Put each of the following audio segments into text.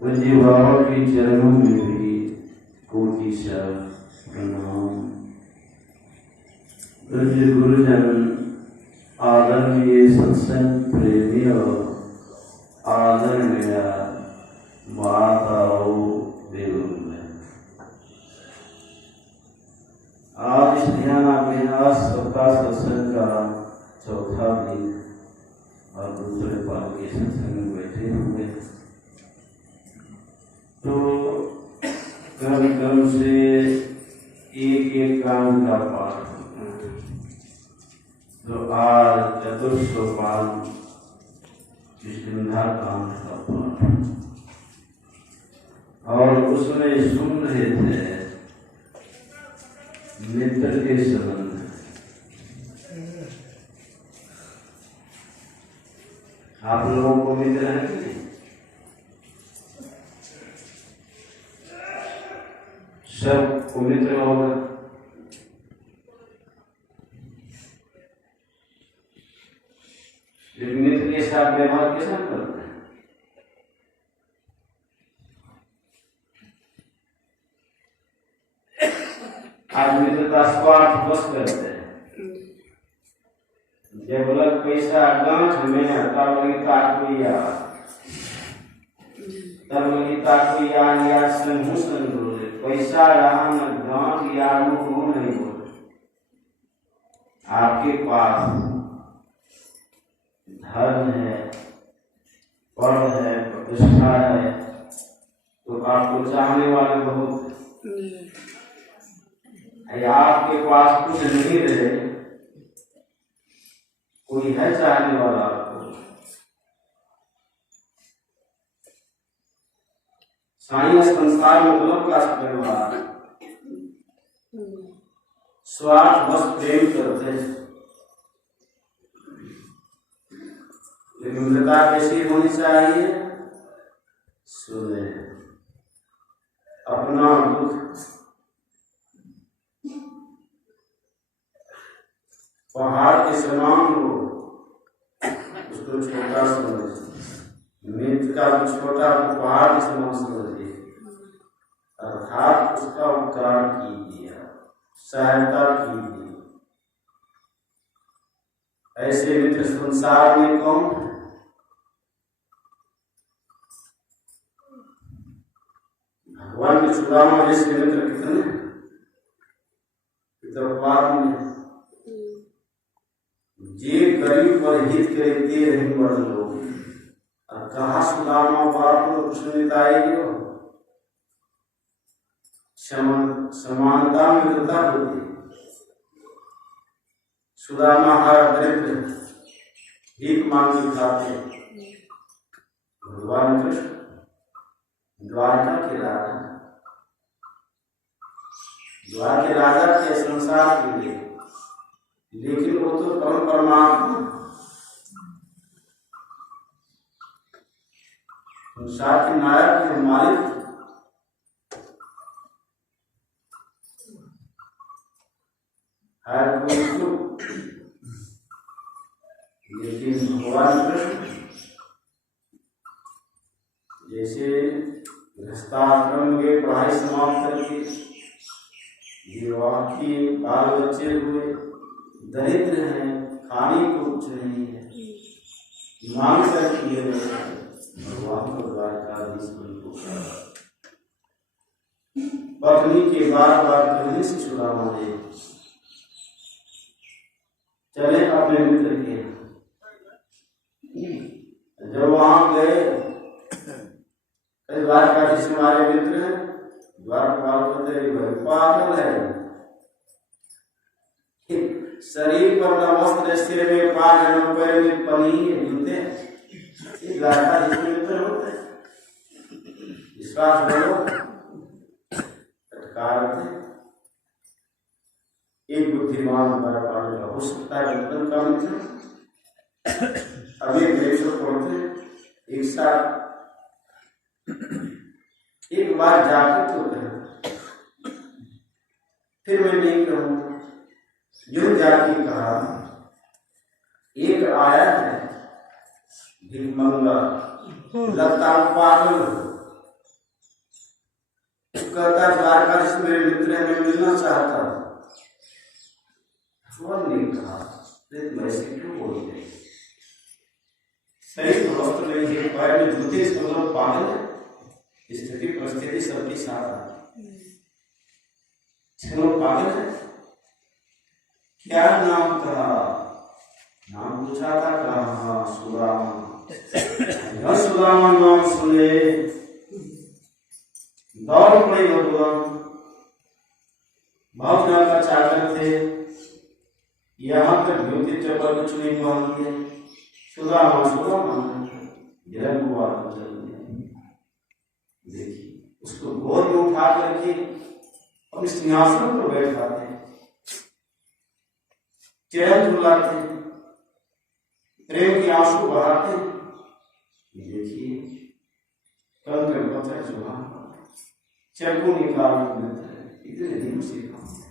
पूज्य बाबा के चरणों में भी कोटि सा प्रणाम। पूज्य गुरुजन, आदरणीय सत्संग प्रेमियों, आदरणीय माताओं, आज इस ध्यान अभ्यास सप्ताह सत्संग का चौथा दिन और दूसरे पाल के सत्संग में बैठे हुए, तो क्रम से एक एक काम का पाठ। तो आज चतुर्सोपान किष्किंधा कांड का पाठ, और उसमें सुन रहे थे मित्र के संबंध। आप लोगों को मित्र है कि नहीं? सब को मित्र होगा। मित्र के साथ व्यवहार कैसा करते हैं? आज मित्रता स्वार्थ बस करते हैं। जब लग पैसा गांठ में तब लगिता कोई आ, तब लगिता कोई आ या समूह संग पैसा रहा न गांठ या मुंह नहीं बोले। आपके पास धर्म है, पद है, प्रतिष्ठा है, तो आपको चाहने वाले बहुत। आपके पास कुछ नहीं रहे, कोई है चाहने वाला आपको। साईं संसार मतलब का परिवार स्वार्थ बस प्रेम करते हैं। लेकिन मित्रता कैसी होनी चाहिए? सुने अपना दुख पहाड़ के समान हो, उसको छोटा समझ। मित्र का छोटा पहाड़ के समान समझिए, अर्थात उसका उपकार कीजिए, सहायता कीजिए। ऐसे मित्र संसार में कौन? भगवान के सुदामा जैसे मित्र कितने में जे गरीब पर हित करते रही बड़ लोग। और कहा सुदामा बाप को कृष्णताएगी हो, समानता मित्रता होती। सुदामा हर दरिद्र भीख मांग खाते। भगवान कृष्ण द्वारका के राजा, द्वार के राजा के संसार के लिए, लेकिन वो तो परम परमात्मा संसार के नायक के मालिक। हर कोई सुख, लेकिन भगवान कृष्ण जैसे गृहस्थाश्रम के पढ़ाई समाप्त करके विवाह की बाल बच्चे हुए, दरिद्र हैं, खाने को कुछ नहीं है, मांग कर किए भगवान को द्वारकाधीश को पत्नी के बार बार कहने से सुदामा दे चले अपने मित्र के। जब वहां गए, द्वारकाधीश हमारे मित्र हैं, द्वारपाल कहते भाई पागल है, शरीर पर न वस्त्र, सिर में पाग न पैर में पनी जूते। द्वारकाधीश के मित्र होते हैं, विश्वास करो। एक बुद्धिमान द्वारपाल का हो सकता है मित्र का मित्र। अब एक पढ़ते एक साथ एक बार जाकर तो कहा, फिर मैं नहीं कहूँगा। जो जाके कहा, एक आया है भिखमंगा लगता हूँ पागल। कहता द्वारकाधीश मेरे मित्र है, मैं मिलना चाहता हूँ। भगवान ने कहा वैसे क्यों बोलते, सही तो वस्त्र नहीं है, पैर में जूते, इसका मतलब पागल है। स्थिति परिस्थिति सबके साथ आती, लोग पागल है। क्या नाम कहा, नाम पूछा था, कहा सुदामा। सुदामा नाम सुने दौड़ पड़े भगवान। बहुत नाम का चाकर थे, यहाँ तक धोती चप्पल कुछ नहीं पहनते। सुदामा सुदामा जन्म हुआ देखिए, उसको गोद में उठा करके और सिंहासन पर बैठाते, चरण झुलाते, प्रेम के आंसू बहाते। देखिए कल के बच्चा जुबान चक्कू निकाल इतने दिन से काम है।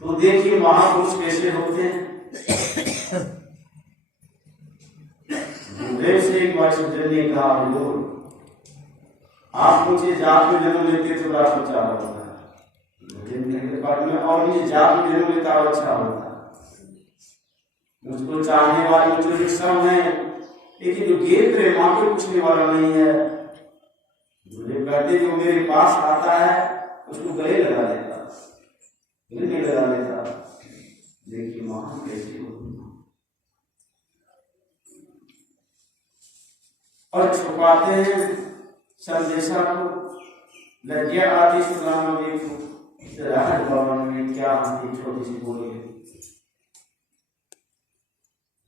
तो देखिए महापुरुष कैसे होते हैं। से एक बार ने कहा, आप मुझे जात में जन्म लेते तो बड़ा अच्छा होता है, और मुझे जात में जन्म लेता और अच्छा होता। मुझको चाहने वाले मुझे सब है, लेकिन जो गेट रे माँ को पूछने वाला नहीं है। मुझे कहते जो मेरे पास आता है उसको गले लगा देता, गले नहीं लगा देता। देखिए महान कैसे होती और छुपाते हैं संदेशा को। लज्जा आती सुदामा देखो, राज भवन में क्या हंसी छोटी सी बोली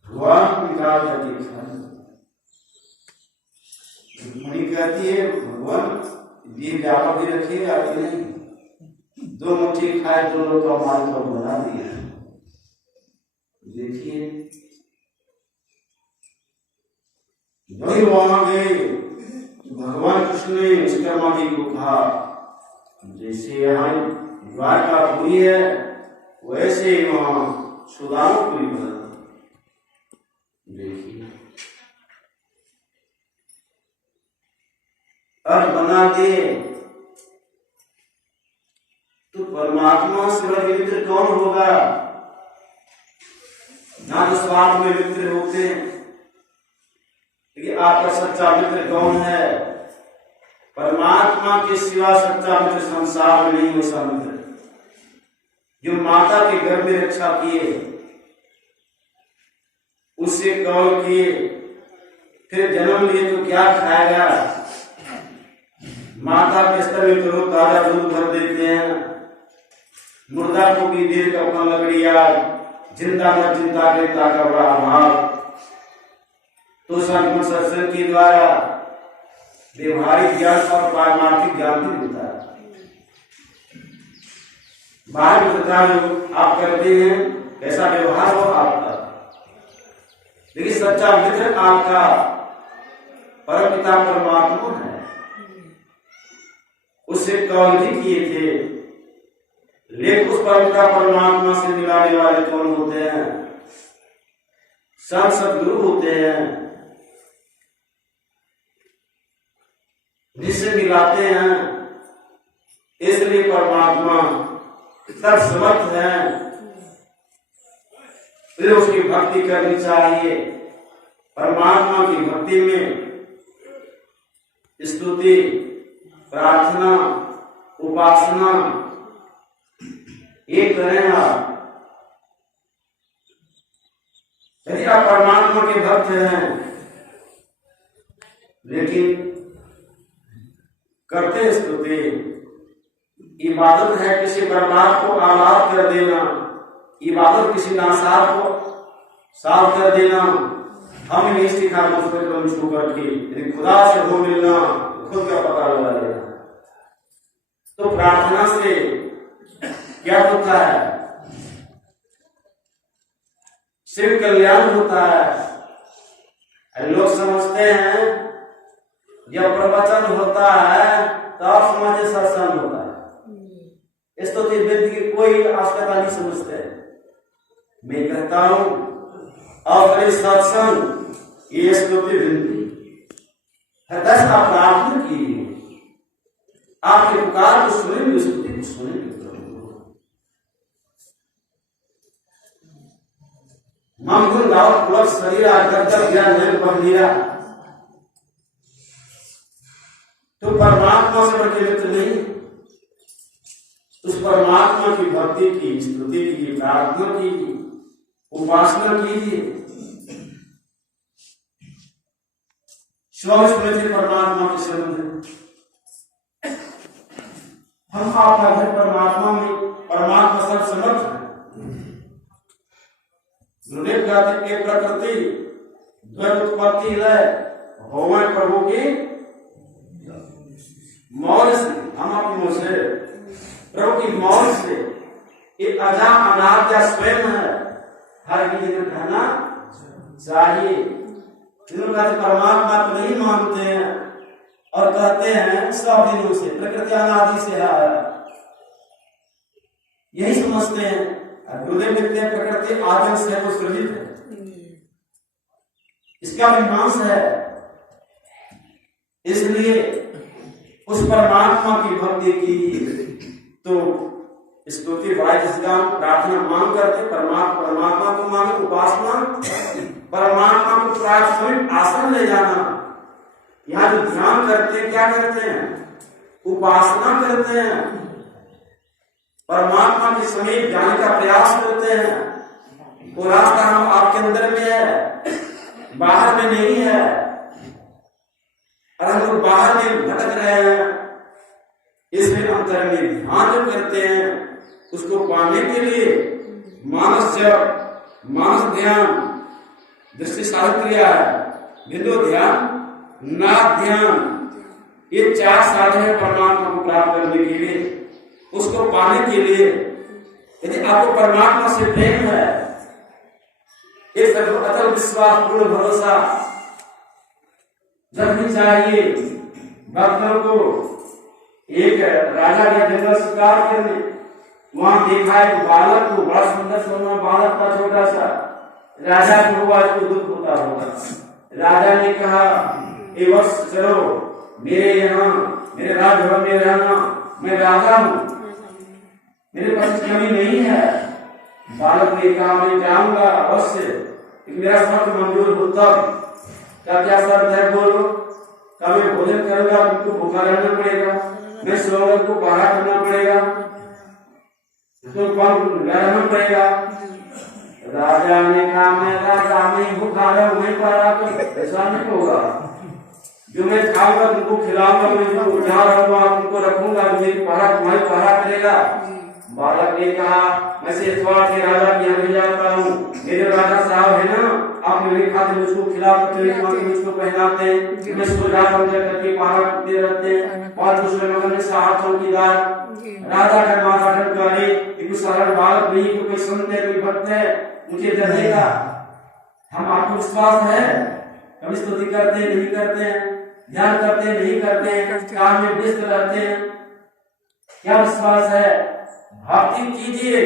भगवान निकाल कर देखा। मणि कहती है भगवान ये व्यापक भी रखिएगा कि नहीं, दो मुट्ठी खाए दो लोग का माल को बना दिया। देखिए वही वहां गए, भगवान कृष्ण ने विश्वकर्मा जी को कहा जैसे यहाँ द्वारकापुरी है वैसे वहां सुदामापुरी बना। देखिए अब बना दे तो परमात्मा से मित्र कौन होगा। ना तो स्वार्थ में मित्र होते हैं, लेकिन आपका सच्चा मित्र कौन है। परमात्मा के सिवा सच्चा मित्र संसार में नहीं। वैसा मित्र जो माता के गर्भ में रक्षा किए, उससे कौल किए, फिर जन्म लिए तो क्या खाएगा। माता के स्तर में तो ताजा दूध भर देते हैं, मुर्दा को भी देर का अपना लकड़िया, जिंदा न चिंता करता का बड़ा अभाव। तो संत सत्संग के द्वारा व्यवहारिक ज्ञान और पारमार्थिक ज्ञान भी मिलता है। बाहर मित्रता जो आप करते हैं कैसा व्यवहार हो आपका, लेकिन सच्चा मित्र आपका परमपिता परमात्मा है। उससे कौल भी किए थे, लेकिन उस परमपिता परमात्मा से मिलाने वाले कौन होते हैं। संत सद्गुरु होते हैं, जिससे मिलाते हैं। इसलिए परमात्मा सर्वसमर्थ है, फिर उसकी भक्ति करनी चाहिए। परमात्मा की भक्ति में स्तुति, प्रार्थना, उपासना ये करें आप। यदि आप परमात्मा के भक्त हैं लेकिन करते स्तुति, इबादत है किसी बर्बाद को आबाद कर देना, इबादत किसी नासार को साफ कर देना। हम नहीं सीखा मुझको छू करके, यदि खुदा से हो मिलना खुद का पता लगा लेना। तो प्रार्थना से क्या होता है, सिर्फ कल्याण होता है। लोग समझते हैं जब प्रवचन होता है तो आप समझे सत्संग होता है। स्तुति वेद की कोई आवश्यकता नहीं समझते। मैं कहता हूं और इस सत्संग ये स्तुति विनती हृदय से आप प्रार्थना कीजिए, आपके पुकार को सुनेंगे, स्तुति को सुनेंगे। मंगल गावत पुलक शरीर आकर ज्ञान है बंधीरा, तो परमात्मा से बढ़ के मित्र नहीं। उस परमात्मा की भक्ति की, स्तुति की, प्रार्थना कीजिए, उपासना कीजिए। स्वामी स्मृति परमात्मा के संबंध है। हम आपका घर परमात्मा में, परमात्मा सब समर्थ है। गुरुदेव कहते के प्रकृति द्वैत उत्पत्ति है होवे प्रभु की मौज से, हम अपनी मुंह से प्रभु की मौज से। एक अजा अनाद्या स्वयं है, हर किसी ने कहना चाहिए। जिन्होंने कहते परमात्मा को नहीं मानते हैं और कहते हैं सब दिनों से प्रकृति अनादि से है, यही समझते हैं। गुरुदेव लिखते हैं प्रकृति आदि से तो सृजित है, इसका मीमांस है। इसलिए उस परमात्मा की भक्ति कीजिए तो स्तुति वायका प्रार्थना मांग करके परमात्मा को मांगे, उपासना परमात्मा को प्रार्थना आसन ले जाना। यहाँ जो ध्यान करते हैं क्या करते हैं? उपासना करते हैं, परमात्मा के समीप जाने का प्रयास करते हैं। वो रास्ता हम आपके अंदर में है, बाहर में नहीं है। और हम लोग बाहर में भटक रहे हैं, इसमें अंतर में ध्यान जो करते हैं उसको पाने के लिए मानस जप, मानस ध्यान, दृष्टि साधन क्रिया है, बिंदु ध्यान, नाद ध्यान, ये 4 साधन है परमात्मा को प्राप्त करने के लिए। उसको पाने के लिए यदि आपको परमात्मा से प्रेम है, एक अटल विश्वास, पूर्ण भरोसा जब भी चाहिए। भक्तों को एक राजा गया जंगल शिकार करने, वहां देखा एक बालक को, बड़ा सुंदर सोना बालक था, छोटा सा। राजा को हुआ इसको दुख होता होगा। राजा ने कहा ए वत्स चलो मेरे यहाँ, मेरे राजभवन में रहना, मैं राजा हूँ, मेरे पास कमी नहीं है। बालक ने कहा मैं जाऊंगा अवश्य, मेरा शर्त मंजूर हो तब। क्या शर्त है बोलो? क्या मैं भोजन करूंगा, तुमको भूखा रहना पड़ेगा, मैं सोऊंगा को पहरा करना पड़ेगा, तो कौन रहना पड़ेगा? राजा ने कहा मैं राजा, मैं भूखा रहूं, मैं पहरा कर ऐसा नहीं होगा। जो मैं खाऊंगा तुमको खिलाऊंगा, मैं जो जहाँ रहूंगा तुमको रखूंगा, मेरी पहरा तुम्हारी पहरा करेगा। बालक ने कहा मैं शेषवाड़ के राजा की यहाँ जाता हूँ, मेरे राजा साहब है ना, आप मेरे खाते मुझको खिलाते, मुझको पहनाते हैं, मैं सो जाता हूँ करके पहरा करते रहते हैं। और दूसरे नंबर में साहब चौकीदार, राजा का माथा ठनकारे, एक साधारण बालक नहीं, कोई संत है, कोई भक्त है, मुझे डरेगा। हम आपको विश्वास है? कभी स्तुति करते हैं नहीं करते हैं, ध्यान करते हैं नहीं करते हैं, काम में व्यस्त रहते हैं, क्या विश्वास है? भक्ति कीजिए,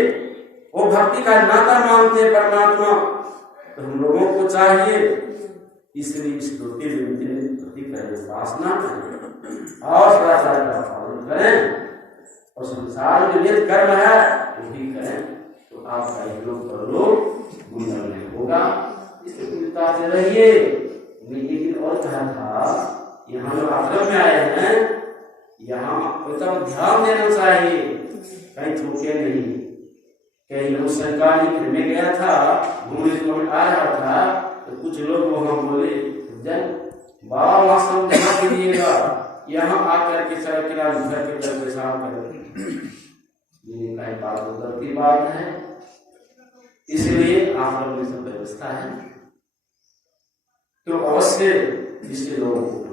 वो भक्ति का नाता मानते हैं परमात्मा, तो हम लोगों को चाहिए इसलिए स्तुति विनती करें, उपासना करें और सदाचार का पालन करें और संसार में नित्य कर्म है वो भी करें, तो आपका योग परलोक गुणधर्म होगा। इससे चिंता से रहिए। मैं एक दिन और कहा था, यहाँ जो आश्रम में आए हैं यहाँ तब ध्यान देना चाहिए, कहीं थूके नहीं। कहीं लोग सरकारी घर में गया था, घूमने आ रहा था, तो कुछ लोग वहां बोले बाबा वहां समझा कीजिएगा, यहाँ आकर के सड़क किनारे घर के तरफ पेशाब कर बात गलती बात है। इसलिए आश्रम में सब व्यवस्था है, तो अवश्य जिससे लोगों को